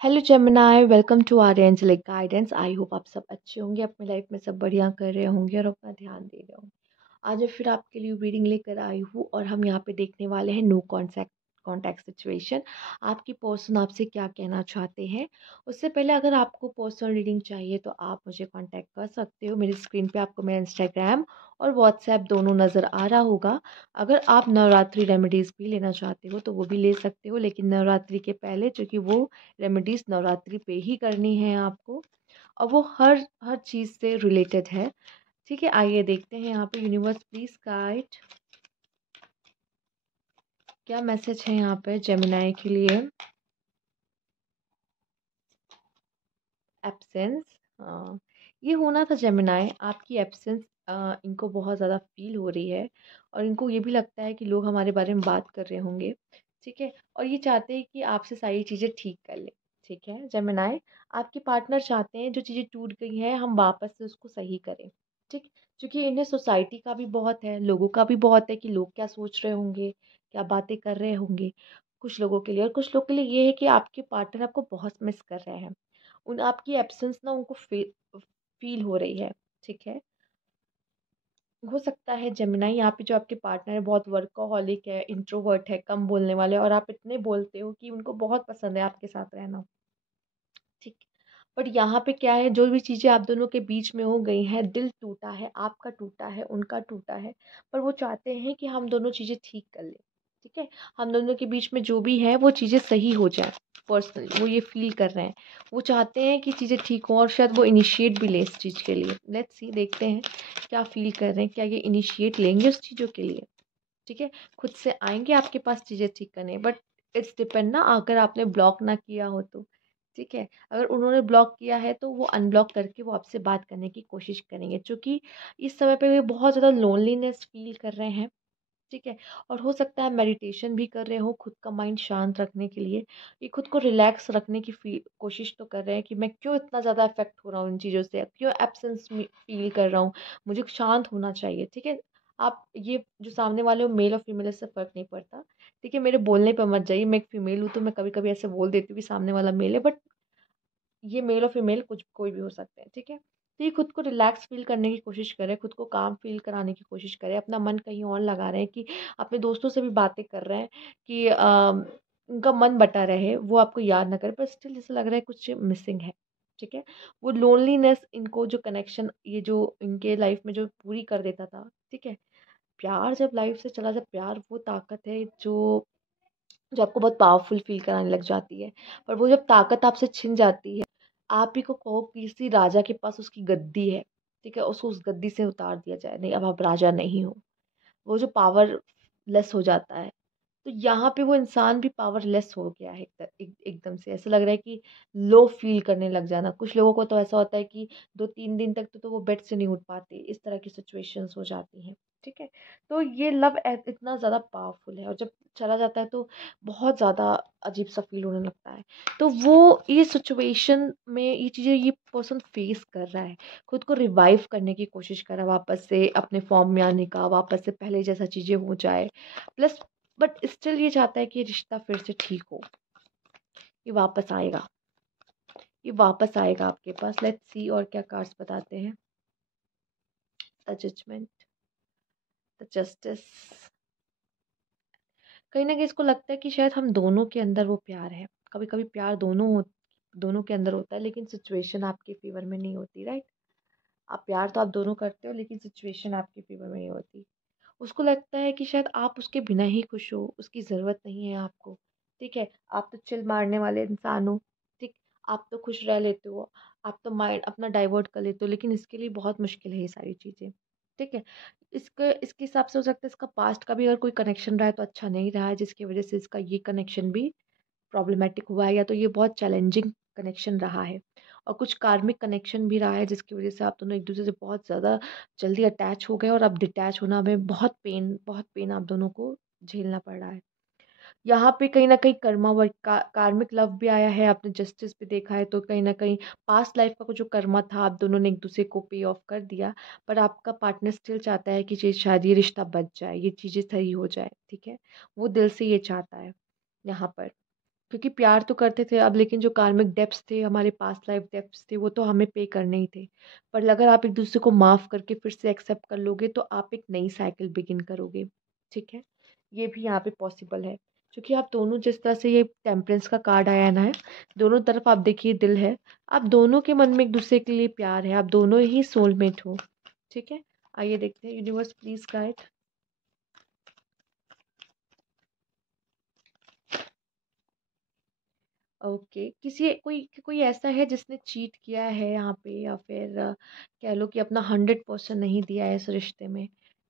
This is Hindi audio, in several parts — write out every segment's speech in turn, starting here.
Hello Gemini, welcome to our angelic guidance. I hope आप सब अच्छे होंगे, अपनी लाइफ में सब बढ़िया कर रहे होंगे और अपना ध्यान दे रहे होंगे। आज मैं फिर आपके लिए रीडिंग लेकर आई हूँ और हम यहाँ पे देखने वाले हैं नो कॉन्टैक्ट कॉन्टैक्ट सिचुएशन। आपकी पर्सन आपसे क्या कहना चाहते हैं। उससे पहले अगर आपको पर्सनल रीडिंग चाहिए तो आप मुझे कांटेक्ट कर सकते हो। मेरी स्क्रीन पे आपको मेरा इंस्टाग्राम और व्हाट्सएप दोनों नज़र आ रहा होगा। अगर आप नवरात्रि रेमेडीज़ भी लेना चाहते हो तो वो भी ले सकते हो, लेकिन नवरात्रि के पहले, क्योंकि वो रेमेडीज़ नवरात्रि पे ही करनी है आपको और वो हर हर चीज़ से रिलेटेड है। ठीक है, आइए देखते हैं यहाँ पे। यूनिवर्स प्लीज गाइड, क्या मैसेज है यहाँ पे जेमिनाई के लिए। एब्सेंस, ये होना था जेमिनाई, आपकी एब्सेंस इनको बहुत ज़्यादा फील हो रही है और इनको ये भी लगता है कि लोग हमारे बारे में बात कर रहे होंगे। ठीक है, और ये चाहते हैं कि आपसे सारी चीज़ें ठीक कर लें। ठीक है जेमिनाई, आपके पार्टनर चाहते हैं जो चीज़ें टूट गई हैं हम वापस से उसको सही करें। ठीक, क्योंकि इन्हें सोसाइटी का भी बहुत है, लोगों का भी बहुत है कि लोग क्या सोच रहे होंगे, क्या बातें कर रहे होंगे। कुछ लोगों के लिए, और कुछ लोग के लिए ये है कि आपके पार्टनर आपको बहुत मिस कर रहे हैं। उन आपकी एब्सेंस ना उनको फील हो रही है। ठीक है, हो सकता है जेमिनाई यहाँ पे जो आपके पार्टनर है बहुत वर्कोहॉलिक है, इंट्रोवर्ट है, कम बोलने वाले, और आप इतने बोलते हो कि उनको बहुत पसंद है आपके साथ रहना। ठीक, बट यहाँ पे क्या है, जो भी चीज़ें आप दोनों के बीच में हो गई हैं, दिल टूटा है, आपका टूटा है, उनका टूटा है, पर वो चाहते हैं कि हम दोनों चीज़ें ठीक कर लें। ठीक है, हम दोनों के बीच में जो भी है वो चीज़ें सही हो जाए। पर्सनली वो ये फील कर रहे हैं, वो चाहते हैं कि चीज़ें ठीक हों और शायद वो इनिशिएट भी ले इस चीज़ के लिए। लेट्स सी, देखते हैं क्या फील कर रहे हैं, क्या ये इनिशिएट लेंगे उस चीज़ों के लिए। ठीक है, खुद से आएंगे आपके पास चीज़ें ठीक करने, बट इट्स डिपेंड ना, अगर आपने ब्लॉक ना किया हो तो। ठीक है, अगर उन्होंने ब्लॉक किया है तो वो अनब्लॉक करके वो आपसे बात करने की कोशिश करेंगे, क्योंकि इस समय पे वे बहुत ज़्यादा लोनलीनेस फील कर रहे हैं। ठीक है, और हो सकता है मेडिटेशन भी कर रहे हो खुद का माइंड शांत रखने के लिए। ये खुद को रिलैक्स रखने की कोशिश तो कर रहे हैं कि मैं क्यों इतना ज़्यादा अफेक्ट हो रहा हूँ इन चीज़ों से, क्यों एब्सेंस फील कर रहा हूँ, मुझे शांत होना चाहिए। ठीक है, आप ये जो सामने वाले हो मेल और फीमेल, इससे फ़र्क नहीं पड़ता। ठीक है, मेरे बोलने पर मत जाइए, मैं एक फीमेल हूँ तो मैं कभी कभी ऐसे बोल देती हूँ कि सामने वाला मेल है, बट ये मेल और फीमेल कुछ कोई भी हो सकते हैं। ठीक है, तो ये खुद को रिलैक्स फील करने की कोशिश करें, खुद को काम फील कराने की कोशिश करें, अपना मन कहीं और लगा रहे हैं, कि अपने दोस्तों से भी बातें कर रहे हैं कि उनका मन बटा रहे, वो आपको याद ना करे, पर स्टिल जैसा लग रहा है कुछ मिसिंग है। ठीक है, वो लोनलीनेस इनको जो कनेक्शन ये जो इनके लाइफ में जो पूरी कर देता था। ठीक है, प्यार जब लाइफ से चला जाए, प्यार वो ताकत है जो जो आपको बहुत पावरफुल फील कराने लग जाती है। पर वो जब ताकत आपसे छिन जाती है, आप ही को कहो किसी राजा के पास उसकी गद्दी है, ठीक है, उसको उस गद्दी से उतार दिया जाए, नहीं अब आप राजा नहीं हो, वो जो पावरलेस हो जाता है। तो यहाँ पे वो इंसान भी पावरलेस हो गया है, एकदम से ऐसा लग रहा है कि लो फील करने लग जाना। कुछ लोगों को तो ऐसा होता है कि 2-3 दिन तक तो वो बेड से नहीं उठ पाते, इस तरह की सिचुएशंस हो जाती हैं। ठीक है, तो ये लव इतना ज़्यादा पावरफुल है, और जब चला जाता है तो बहुत ज़्यादा अजीब सा फील होने लगता है। तो वो ये सिचुएशन में ये चीज़ें ये पर्सन फेस कर रहा है, खुद को रिवाइव करने की कोशिश कर रहा है, वापस से अपने फॉर्म में आने का, वापस से पहले जैसा चीज़ें हो जाए। प्लस बट स्टिल ये चाहता है कि रिश्ता फिर से ठीक हो, ये वापस आएगा, ये वापस आएगा आपके पास। लेट्स सी और क्या कार्ड्स बताते हैं। द जजमेंट, द जस्टिस, कहीं ना कहीं इसको लगता है कि शायद हम दोनों के अंदर वो प्यार है। कभी कभी प्यार दोनों के अंदर होता है, लेकिन सिचुएशन आपके फेवर में नहीं होती, राइट। आप प्यार तो आप दोनों करते हो, लेकिन सिचुएशन आपके फेवर में नहीं होती। उसको लगता है कि शायद आप उसके बिना ही खुश हो, उसकी ज़रूरत नहीं है आपको। ठीक है, आप तो चिल मारने वाले इंसान हो। ठीक, आप तो खुश रह लेते हो, आप तो माइंड अपना डाइवर्ट कर लेते हो, लेकिन इसके लिए बहुत मुश्किल है ये सारी चीज़ें। ठीक है, इसके हिसाब से हो सकता है इसका पास्ट का भी अगर कोई कनेक्शन रहा है तो अच्छा नहीं रहा है, जिसकी वजह से इसका ये कनेक्शन भी प्रॉब्लमेटिक हुआ है, या तो ये बहुत चैलेंजिंग कनेक्शन रहा है। और कुछ कार्मिक कनेक्शन भी रहा है, जिसकी वजह से आप दोनों एक दूसरे से बहुत ज़्यादा जल्दी अटैच हो गए, और अब डिटैच होना में बहुत पेन आप दोनों को झेलना पड़ रहा है। यहाँ पे कहीं ना कहीं कर्मा वर्क का कार्मिक लव भी आया है, आपने जस्टिस भी देखा है, तो कहीं ना कहीं पास्ट लाइफ का कुछ जो कर्मा था आप दोनों ने एक दूसरे को पे ऑफ कर दिया। पर आपका पार्टनर स्टिल चाहता है कि शायद ये रिश्ता बच जाए, ये चीज़ें सही हो जाए। ठीक है, वो दिल से ये चाहता है यहाँ पर। क्योंकि प्यार तो करते थे अब, लेकिन जो कार्मिक डेब्ट्स थे, हमारे पास्ट लाइफ डेब्ट्स थे, वो तो हमें पे करने ही थे। पर अगर आप एक दूसरे को माफ़ करके फिर से एक्सेप्ट कर लोगे तो आप एक नई साइकिल बिगिन करोगे। ठीक है, ये भी यहाँ पे पॉसिबल है, क्योंकि आप दोनों जिस तरह से ये टेम्परेंस का कार्ड आया ना है, दोनों तरफ आप देखिए दिल है, आप दोनों के मन में एक दूसरे के लिए प्यार है, आप दोनों ही सोलमेट हो। ठीक है, आइए देखते हैं, यूनिवर्स प्लीज गाइड। ओके, किसी कोई कोई ऐसा है जिसने चीट किया है यहाँ पे, या फिर कह लो कि अपना 100% नहीं दिया है इस रिश्ते में।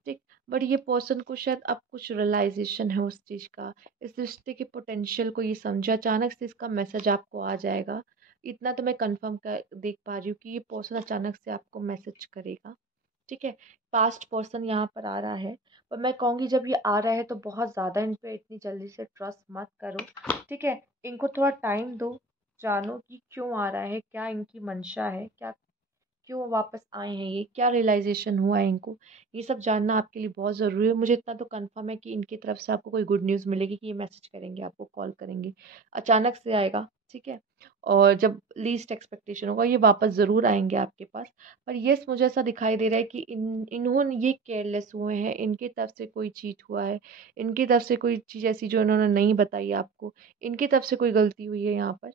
ठीक, बट ये पर्सन को शायद अब कुछ रियलाइजेशन है उस चीज़ का, इस रिश्ते के पोटेंशियल को ये समझा, अचानक से इसका मैसेज आपको आ जाएगा। इतना तो मैं कंफर्म कर देख पा रही हूँ कि ये पर्सन अचानक से आपको मैसेज करेगा। ठीक है, पास्ट पर्सन यहाँ पर आ रहा है, पर मैं कहूँगी जब ये आ रहा है तो बहुत ज़्यादा इन पे इतनी जल्दी से ट्रस्ट मत करो। ठीक है, इनको थोड़ा टाइम दो, जानो कि क्यों आ रहा है, क्या इनकी मंशा है, क्या क्यों वो वापस आए हैं, ये क्या रियलाइजेशन हुआ है इनको, ये सब जानना आपके लिए बहुत ज़रूरी है। मुझे इतना तो कंफर्म है कि इनकी तरफ से आपको कोई गुड न्यूज़ मिलेगी कि ये मैसेज करेंगे, आपको कॉल करेंगे, अचानक से आएगा। ठीक है, और जब लीस्ट एक्सपेक्टेशन होगा ये वापस ज़रूर आएंगे आपके पास। पर यस, मुझे ऐसा दिखाई दे रहा है कि इन्होंने ये केयरलेस हुए हैं, इनकी तरफ से कोई चीट हुआ है, इनकी तरफ से कोई चीज़ ऐसी जो इन्होंने नहीं बताई आपको, इनकी तरफ से कोई गलती हुई है यहाँ पर,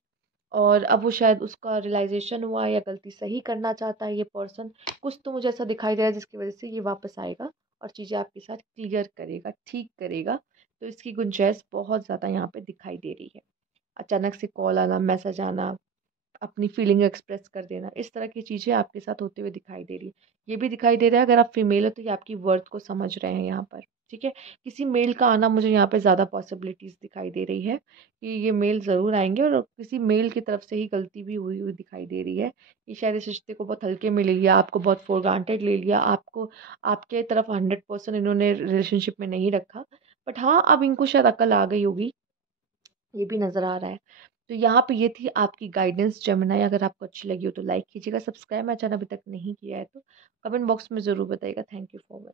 और अब वो शायद उसका रियलाइजेशन हुआ या गलती सही करना चाहता है ये पर्सन। कुछ तो मुझे ऐसा दिखाई दे रहा है जिसकी वजह से ये वापस आएगा और चीज़ें आपके साथ क्लियर करेगा, ठीक करेगा। तो इसकी गुंजाइश बहुत ज़्यादा यहाँ पे दिखाई दे रही है। अचानक से कॉल आना, मैसेज आना, अपनी फीलिंग एक्सप्रेस कर देना, इस तरह की चीज़ें आपके साथ होते हुए दिखाई दे रही है। ये भी दिखाई दे रहा है अगर आप फीमेल हो तो ये आपकी वर्थ को समझ रहे हैं यहाँ पर। ठीक है, किसी मेल का आना मुझे यहाँ पे ज़्यादा पॉसिबिलिटीज़ दिखाई दे रही है कि ये मेल ज़रूर आएंगे, और किसी मेल की तरफ से ही गलती भी हुई हुई दिखाई दे रही है। ये शायद इस रिश्ते को बहुत हल्के में ले लिया, आपको बहुत फॉर ग्रांटेड ले लिया, आपको आपके तरफ 100% इन्होंने रिलेशनशिप में नहीं रखा। बट हाँ, अब इनको शायद अकल आ गई होगी, ये भी नज़र आ रहा है। तो यहाँ पे ये थी आपकी गाइडेंस जेमिनी। अगर आपको अच्छी लगी हो तो लाइक कीजिएगा, सब्सक्राइब मेरा चैनल अभी तक नहीं किया है तो कमेंट बॉक्स में ज़रूर बताइएगा। Thank you for